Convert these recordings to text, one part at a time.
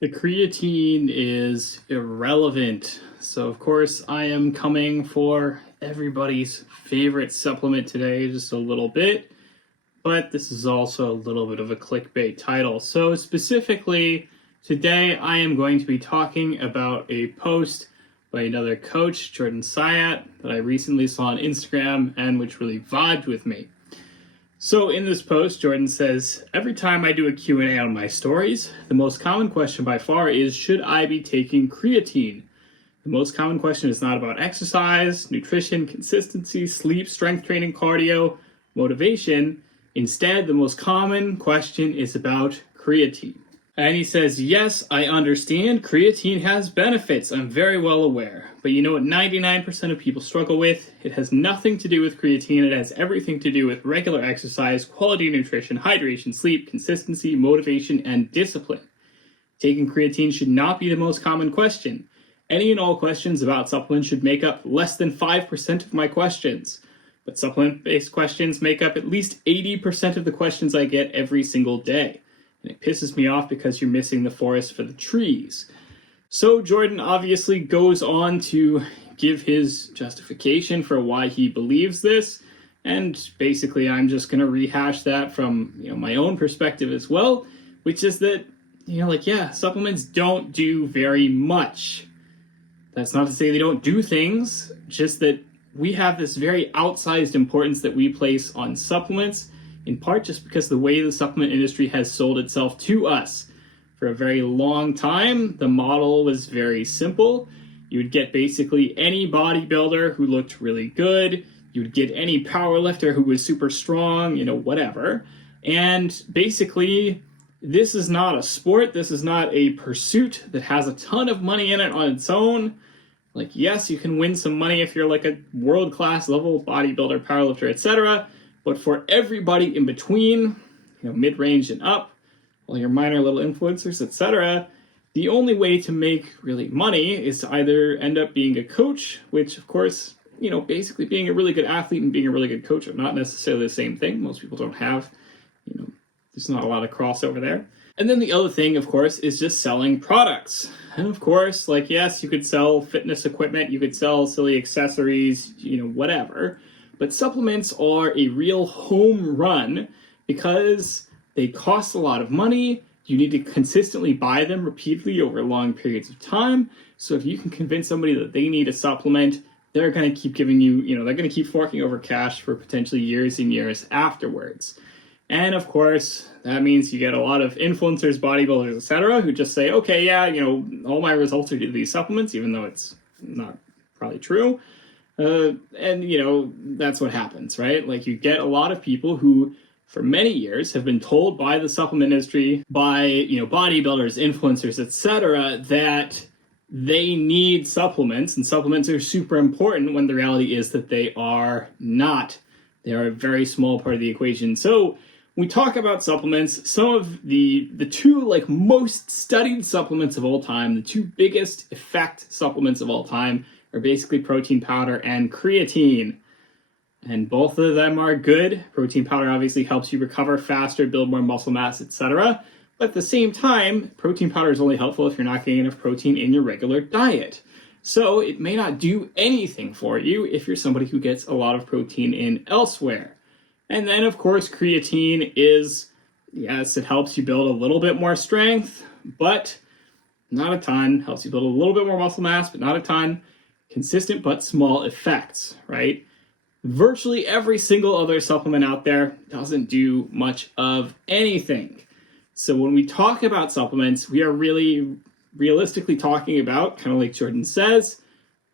The creatine is irrelevant. So, of course, I am coming for everybody's favorite supplement today, just a little bit. But this is also a little bit of a clickbait title. So, specifically, today I am going to be talking about a post by another coach, Jordan Syatt, that I recently saw on Instagram and which really vibed with me. So in this post, Jordan says, every time I do a Q&A on my stories, the most common question by far is, should I be taking creatine? The most common question is not about exercise, nutrition, consistency, sleep, strength training, cardio, motivation. Instead, the most common question is about creatine. And he says, yes, I understand creatine has benefits. I'm very well aware. But you know what 99% of people struggle with? It has nothing to do with creatine. It has everything to do with regular exercise, quality nutrition, hydration, sleep, consistency, motivation, and discipline. Taking creatine should not be the most common question. Any and all questions about supplements should make up less than 5% of my questions. But supplement-based questions make up at least 80% of the questions I get every single day. And it pisses me off because you're missing the forest for the trees. So Jordan obviously goes on to give his justification for why he believes this. And basically I'm just going to rehash that from my own perspective as well, which is that, supplements don't do very much. That's not to say they don't do things, just that we have this very outsized importance that we place on supplements, in part just because the way the supplement industry has sold itself to us. For a very long time, the model was very simple. You would get basically any bodybuilder who looked really good. You would get any powerlifter who was super strong, whatever. And basically, this is not a sport. This is not a pursuit that has a ton of money in it on its own. Like, yes, you can win some money if you're like a world-class level bodybuilder, powerlifter, etc. But for everybody in between, mid-range and up, all your minor little influencers, etc., the only way to make really money is to either end up being a coach, which of course, basically being a really good athlete and being a really good coach are not necessarily the same thing. Most people don't have, there's not a lot of crossover there. And then the other thing, of course, is just selling products. And of course, yes, you could sell fitness equipment, you could sell silly accessories, whatever. But supplements are a real home run because they cost a lot of money. You need to consistently buy them repeatedly over long periods of time. So if you can convince somebody that they need a supplement, they're going to keep giving you, they're going to keep forking over cash for potentially years and years afterwards. And of course, that means you get a lot of influencers, bodybuilders, etc., who just say, okay, yeah, all my results are due to these supplements, even though it's not probably true. And that's what happens, right? Like, you get a lot of people who, for many years, have been told by the supplement industry, by, bodybuilders, influencers, etc., that they need supplements, and supplements are super important, when the reality is that they are not. They are a very small part of the equation. So when we talk about supplements, some of the two most studied supplements of all time, the two biggest effect supplements of all time, are basically protein powder and creatine. And both of them are good. Protein powder obviously helps you recover faster, build more muscle mass, etc. But at the same time, protein powder is only helpful if you're not getting enough protein in your regular diet. So it may not do anything for you if you're somebody who gets a lot of protein in elsewhere. And then, of course, creatine is, yes, it helps you build a little bit more strength, but not a ton. Helps you build a little bit more muscle mass, but not a ton. Consistent but small effects, right? Virtually every single other supplement out there doesn't do much of anything. So when we talk about supplements, we are really realistically talking about, kind of like Jordan says,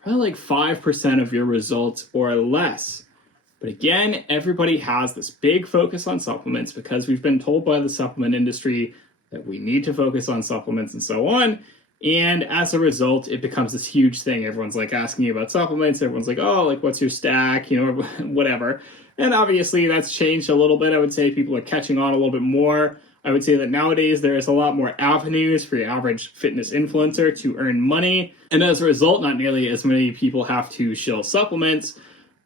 probably 5% of your results or less. But again, everybody has this big focus on supplements because we've been told by the supplement industry that we need to focus on supplements and so on. And as a result, it becomes this huge thing. Everyone's asking you about supplements. Everyone's oh, what's your stack, whatever. And obviously that's changed a little bit. I would say people are catching on a little bit more. I would say that nowadays there is a lot more avenues for your average fitness influencer to earn money. And as a result, not nearly as many people have to shill supplements.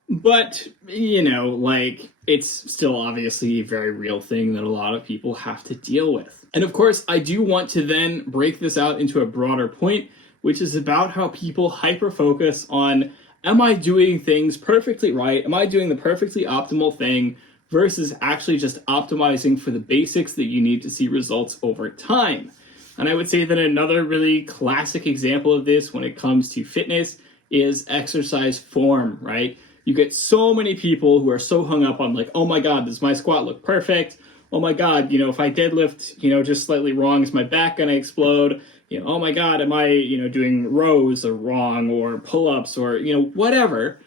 But, you know, like, it's still obviously a very real thing that a lot of people have to deal with. And of course, I do want to then break this out into a broader point, which is about how people hyper-focus on, am I doing things perfectly right? Am I doing the perfectly optimal thing? Versus actually just optimizing for the basics that you need to see results over time. And I would say that another really classic example of this when it comes to fitness is exercise form, right? You get so many people who are so hung up on like, oh my God, does my squat look perfect? Oh my God, you know, if I deadlift, you know, just slightly wrong, is my back gonna explode? You know, oh my God, am I, you know, doing rows or wrong or pull-ups or, you know, whatever.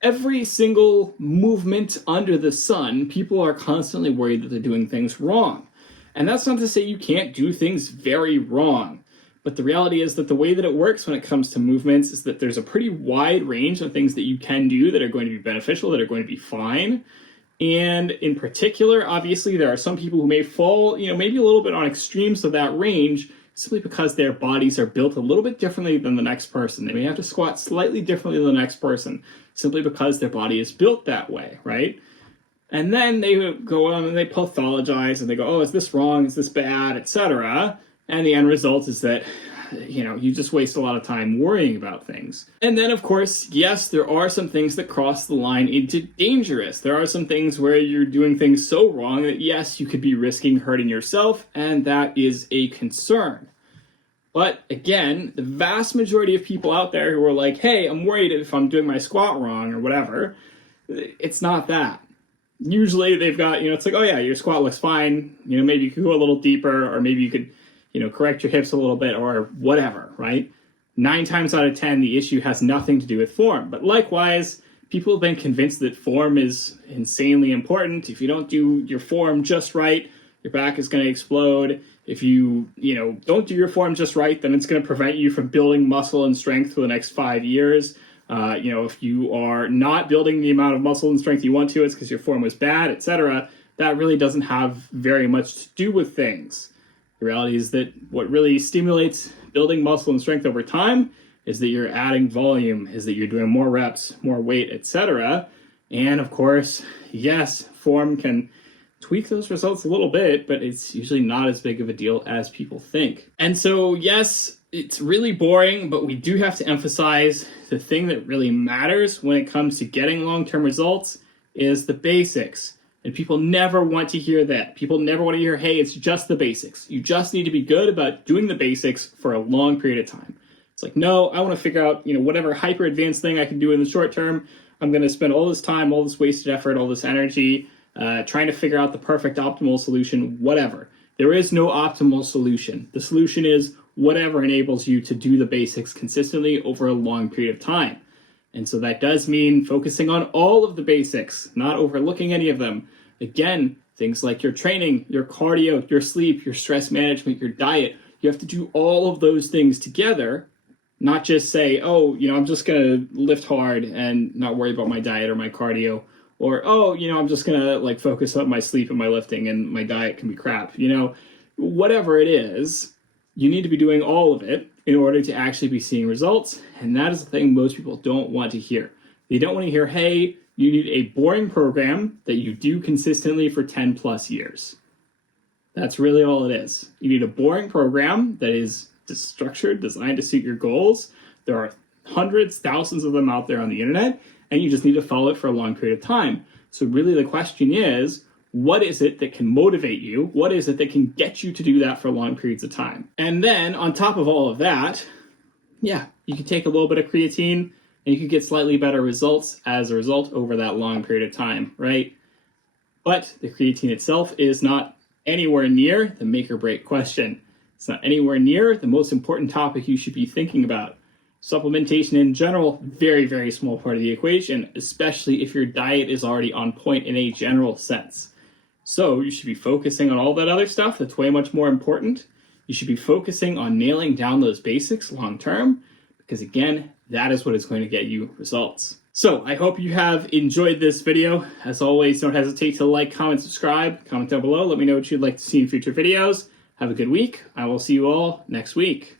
Every single movement under the sun, people are constantly worried that they're doing things wrong. And that's not to say you can't do things very wrong. But the reality is that the way that it works when it comes to movements is that there's a pretty wide range of things that you can do that are going to be beneficial, that are going to be fine. And in particular, obviously, there are some people who may fall, you know, maybe a little bit on extremes of that range, simply because their bodies are built a little bit differently than the next person. They may have to squat slightly differently than the next person, simply because their body is built that way, right? And then they go on and they pathologize and they go, oh, is this wrong? Is this bad? Etc. And the end result is that, you know, you just waste a lot of time worrying about things. And then, of course, yes, there are some things that cross the line into dangerous. There are some things where you're doing things so wrong that, yes, you could be risking hurting yourself, and that is a concern. But again, the vast majority of people out there who are like, hey, I'm worried if I'm doing my squat wrong or whatever, it's not that. Usually they've got, you know, it's like, oh yeah, your squat looks fine. You know, maybe you could go a little deeper, or maybe you could, you know, correct your hips a little bit or whatever, right? 9 times out of 10, the issue has nothing to do with form. But likewise, people have been convinced that form is insanely important. If you don't do your form just right, your back is going to explode. If you know, don't do your form just right, then it's going to prevent you from building muscle and strength for the next 5 years. You know, if you are not building the amount of muscle and strength you want to, it's because your form was bad, etc. That really doesn't have very much to do with things. The reality is that what really stimulates building muscle and strength over time is that you're adding volume, is that you're doing more reps, more weight, etc. And of course, yes, form can tweak those results a little bit, but it's usually not as big of a deal as people think. And so, yes, it's really boring, but we do have to emphasize the thing that really matters when it comes to getting long-term results is the basics. And people never want to hear that. People never want to hear, hey, it's just the basics. You just need to be good about doing the basics for a long period of time. It's like, no, I want to figure out, you know, whatever hyper advanced thing I can do in the short term. I'm going to spend all this time, all this wasted effort, all this energy, trying to figure out the perfect optimal solution, whatever. There is no optimal solution. The solution is whatever enables you to do the basics consistently over a long period of time. And so that does mean focusing on all of the basics, not overlooking any of them. Again, things like your training, your cardio, your sleep, your stress management, your diet. You have to do all of those things together, not just say, oh, you know, I'm just going to lift hard and not worry about my diet or my cardio. Or, oh, you know, I'm just going to like focus on my sleep and my lifting and my diet can be crap. You know, whatever it is, you need to be doing all of it in order to actually be seeing results. And that is the thing most people don't want to hear. They don't want to hear, hey, you need a boring program that you do consistently for 10 plus years. That's really all it is. You need a boring program that is structured, designed to suit your goals. There are hundreds, thousands of them out there on the internet, and you just need to follow it for a long period of time. So really the question is, what is it that can motivate you? What is it that can get you to do that for long periods of time? And then on top of all of that, yeah, you can take a little bit of creatine and you can get slightly better results as a result over that long period of time, right? But the creatine itself is not anywhere near the make or break question. It's not anywhere near the most important topic you should be thinking about. Supplementation in general, very, very small part of the equation, especially if your diet is already on point in a general sense. So you should be focusing on all that other stuff that's way much more important. You should be focusing on nailing down those basics long term, because again, that is what is going to get you results. So I hope you have enjoyed this video. As always, don't hesitate to like, comment, subscribe, comment down below. Let me know what you'd like to see in future videos. Have a good week. I will see you all next week.